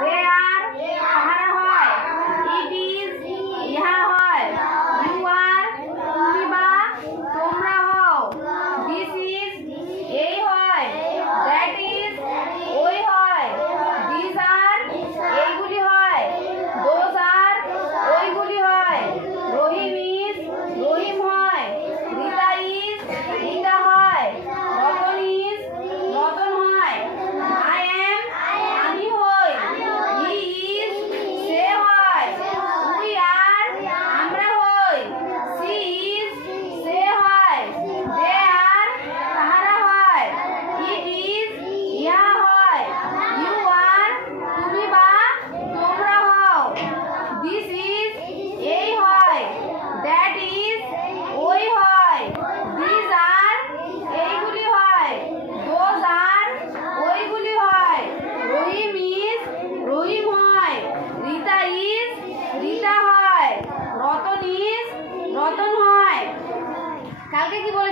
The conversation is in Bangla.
দে আর কাহারা হয়, ইট ইজ ইহা হয়, ইউ আর তুমি বা তোমরা হও, দিস ইজ এই হয়, দ্যাট ইজ ওই হয়, দিস আর এইগুলি হয়, দোজ আর ওইগুলি হয়, রহিম ইজ রহিম হয়, রীতা ইজ রীতা হয়, রতন ইজ রতন হয়, আই এম আমি হই, হি ইজ সে হয়, উই আর আমরা হই, সি ইজ সে হয়, দে আর তাহারা হয়, ইট ইজ ইহা হয়, ইউ আর তুমি বা তোমরা হও, দিস ইজ এই হয়, দ্যাট ইজ ওই হয়, দিস আর এইগুলি হয়, দোজ আর ওইগুলি হয়, রহিম ইজ রহিম হয়, রীতা ইজ রীতা হয়, রতন ইজ রতন হয়। কালকে কি বলেছে?